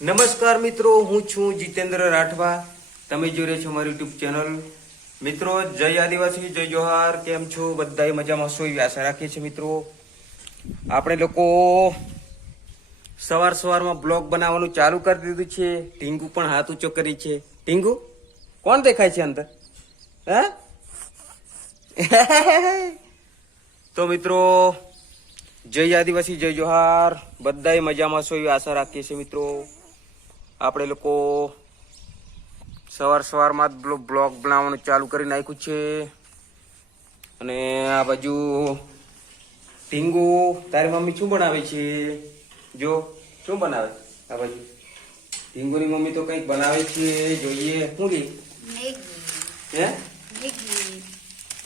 નમસ્કાર મિત્રો, હું છું જીતેન્દ્ર રાઠવા. તમે જોઈ રહ્યા છો મારી યુટ્યુબ ચેનલ. મિત્રો, જય આદિવાસી, જય જોહાર. કેમ છો બધા? મજામાં છો એવી આશા રાખીએ છીએ. મિત્રો, આપણે લોકો સવારમાં બ્લોગ બનાવવાનું ચાલુ કરી દીધું છે. ટીંગુ પણ હાથ ઊંચો કરી છે. ટીંગુ કોણ દેખાય છે અંદર? હે? તો મિત્રો, જય આદિવાસી, જય જોહાર. બધાય મજામાં છો એવી આશા રાખીએ છીએ. મિત્રો, આપણે લોકો સવારમાં જ બ્લોગ બનાવવાનું ચાલુ કરી નાખ્યું છે. અને આ બાજુ ટીંગુ, તારી મમ્મી શું બનાવે છે? જો શું બનાવે આ બાજુ ટીંગુની મમ્મી તો કંઈક બનાવે છે. જોઈએ શું લી? હે?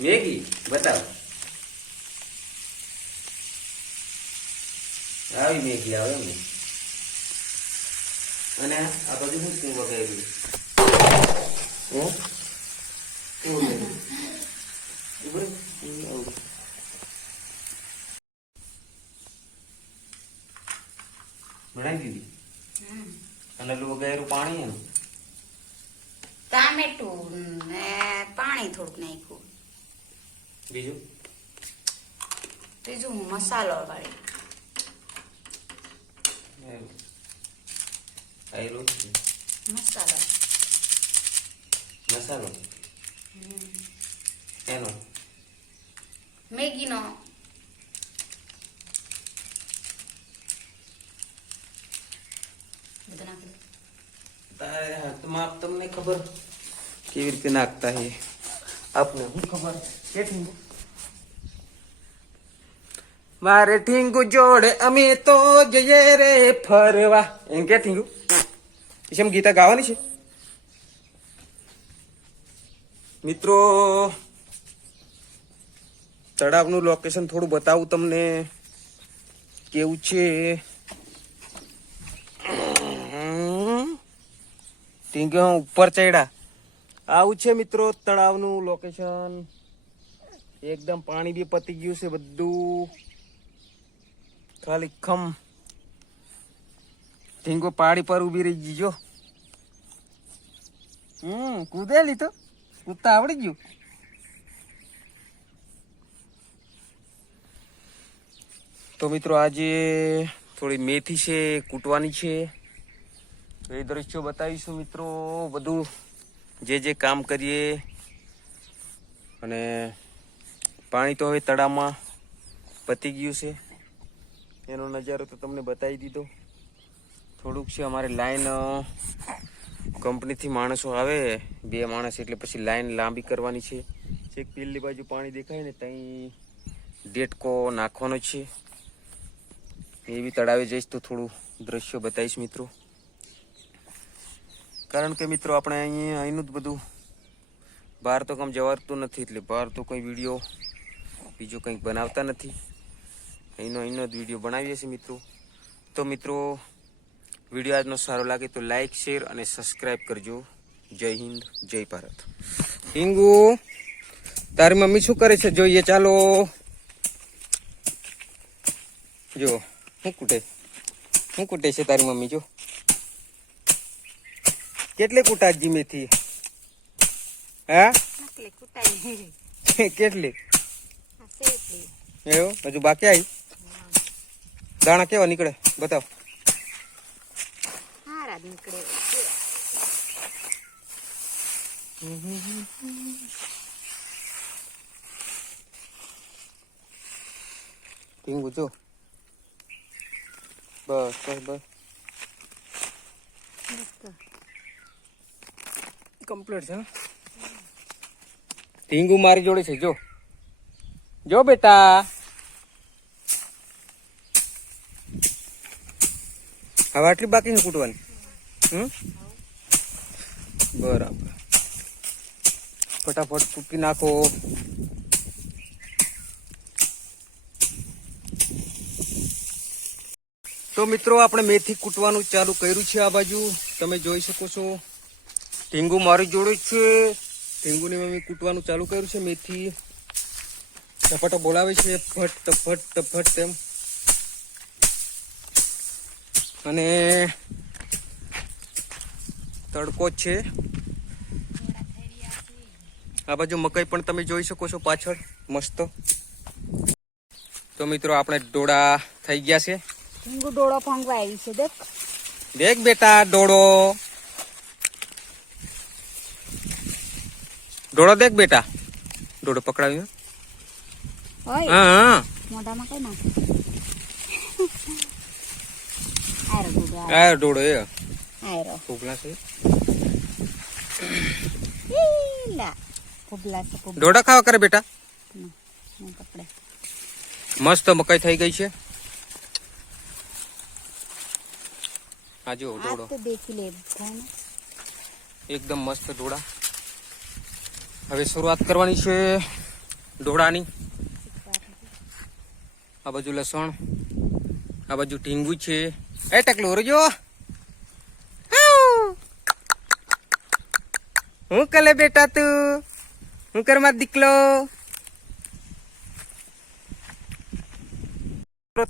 મેગી બતાવ. આવી મેગી આવે ને. અને આ બધું શું વગાડ્યું? બનાવી દીધી. અને વગાડ્યું પાણી એનું ટામેટું ને પાણી થોડુંક નાખ્યું. બીજું મસાલો વાળી મસાલો એનો મેગીનો બધું નાખી તારે હાથમાં તમને ખબર કેવી રીતે નાખતા હે? આપને શું ખબર? કે ઠીંગુ મારે ઠીંગુ જોડે અમે તો જઈએ રે ફરવા. એમ કે ઠીંગુ એમ ગીતા ગાવાની છે. મિત્રો, તળાવનું લોકેશન થોડું બતાવું તમને કેવું છે. ટીંગુ ઉપર ચડ્યા. આવું છે મિત્રો તળાવનું લોકેશન. એકદમ પાણી બી પતી ગયું છે બધું. ખાલી ખમ ટીંગુ પાડી પર ઉભી રહી ગઈ. જો કૂદેલી તો કૂદતા આવડી ગયું. તો મિત્રો, આજે થોડી મેથી છે કૂટવાની છે. તો એ દ્રશ્યો બતાવીશું મિત્રો. બધું જે કામ કરીએ. અને પાણી તો હવે તળાવમાં પતી ગયું છે. એનો નજારો તો તમને બતાવી દીધો. થોડુંક છે અમારે લાઈન કંપનીથી માણસો આવે 2 માણસ, એટલે પછી લાઈન લાંબી કરવાની છે. છેક પેલી બાજુ પાણી દેખાય ને ત્યાં ડેટકો નાખવાનો છે. એ બી તળાવે જઈશ તો થોડું દ્રશ્યો બતાવીશ મિત્રો. કારણ કે મિત્રો, આપણે અહીંનું જ બધું, બહાર તો કામ જવાતું નથી. એટલે બહાર તો કોઈ વિડીયો બીજો કંઈક બનાવતા નથી. અહીંનો જ વિડીયો બનાવીએ છીએ મિત્રો. તો મિત્રો, વિડીયો આજનો સારો લાગે તો લાઈક, શેર અને સબસ્ક્રાઈબ કરજો. જય હિન્દ, જય ભારત. ટીંગુ, તારી મમ્મી શું કરે છે જોઈએ ચાલો. જો શું કૂટે છે તારી મમ્મી. જો કેટલી કૂટાજી મેથી? હા, કેટલી? એવું હજુ બાકી આવી? દાણા કેવા નીકળે બતાવ. નીકળે. ટીંગુ જો બસ કમ્પ્લીટ છે. ટીંગુ મારી જોડે છે. જો બેટા, હવે આટલી બાકી છે કૂટવાની. બરાબર, ફટાફટ કૂટી નાખો. તો મિત્રો, આપણે મેથી કૂટવાનું ચાલુ કર્યું છે. આ બાજુ તમે જોઈ શકો છો. ટીંગુ મારી જોડે છે. ટીંગુની મમ્મી કૂટવાનું ચાલુ કર્યું છે. મેથી ઝપાટો બોલાવે છે, ફટ એમ. અને તડકો જ છે. આ બાજુ મકાઈ પણ તમે જોઈ શકો છો પાછળ મસ્ત. તો મિત્રો આપણે ડોળા થઈ ગયા છે. ઢીંગુ ડોળો ફંગવા આવી છે દેખ. દેખ બેટા ડોળો. ડોળો દેખ બેટા. ડોળો પકડાવ્યો. ઓય હા મોઢામાં કઈ નાખ. આરો ગુડો આ ડોળો એ આરો. ફૂગલા છે. લા ફૂબલા છે ફૂબલા. ડોળા ખાવા કરે બેટા. ના કપડે. મસ્ત મકાઈ થઈ ગઈ છે. આ જો આ ડોળો તો દેખી લે ભાઈ. એકદમ મસ્ત ડોળા. હવે શરૂઆત કરવાની છે ડોળાની. આ બાજુ લસણ, આ બાજુ ઢીંગુ છે. એ ટકલું રજો હું કલે બેટા તું હું કરમાં દીકલો.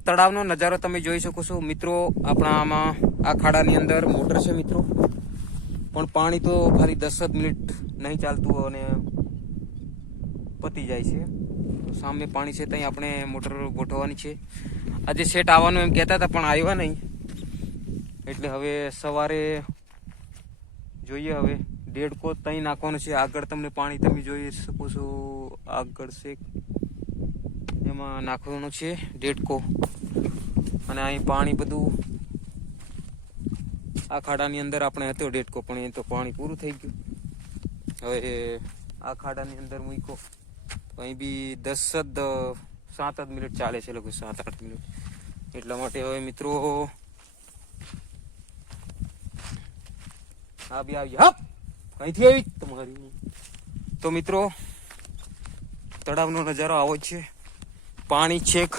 તળાવનો નજારો તમે જોઈ શકો છો મિત્રો. આપણા આમાં આ ખાડાની અંદર મોટર છે મિત્રો, પણ પાણી તો ખાલી 10 જ મિનિટ નહીં ચાલતું અને પતી જાય છે. સામે પાણી છે ત્યાં આપણે મોટર ગોઠવવાની છે. આજે સેટ આવવાનું એમ કહેતા હતા પણ આવ્યા નહીં, એટલે હવે સવારે જોઈએ. હવે દેડકો ત્યાં નાખવાનો છે. આગળ તમને પાણી તમે જોઈ શકો છો, આગળ છે એમાં નાખવાનું છે દેડકો. અને અહીં પાણી બધું આ ખાડાની અંદર આપણે હતો દેડકો, પણ એ તો પાણી પૂરું થઈ ગયું. હવે આ ખાડાની અંદર મૂકો તો અહીં બી 7 જ મિનિટ ચાલે છે, લગભગ 7-8 મિનિટ. એટલા માટે હવે મિત્રો આ બી આવી હપ અહીંથી આવી તમારી. તો મિત્રો તળાવનો નજારો આવો જ છે. પાણી છેક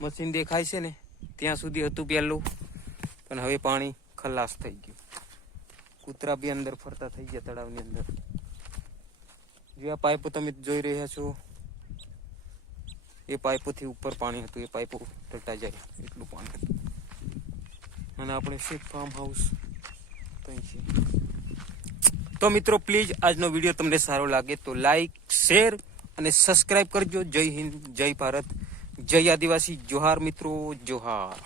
મશીન દેખાય છે ને ત્યાં સુધી હતું પહેલું, પણ હવે પાણી ખલાસ થઈ ગયું. કૂતરા બી અંદર ફરતા થઈ ગયા તળાવની અંદર. જે આ પાઇપો તમે જોઈ રહ્યા છો એ પાઇપોથી ઉપર પાણી હતું. એ પાઇપો તટા જાય એટલું પાણી હતું. અને આપણે શેખ ફાર્મ હાઉસ ત્યાં છે. તો મિત્રો પ્લીઝ આજનો વિડીયો તમને સારો લાગે તો લાઈક, શેર અને સબસ્ક્રાઇબ કરજો. જય હિન્દ, જય ભારત, જય આદિવાસી. જોહાર મિત્રો, જોહાર.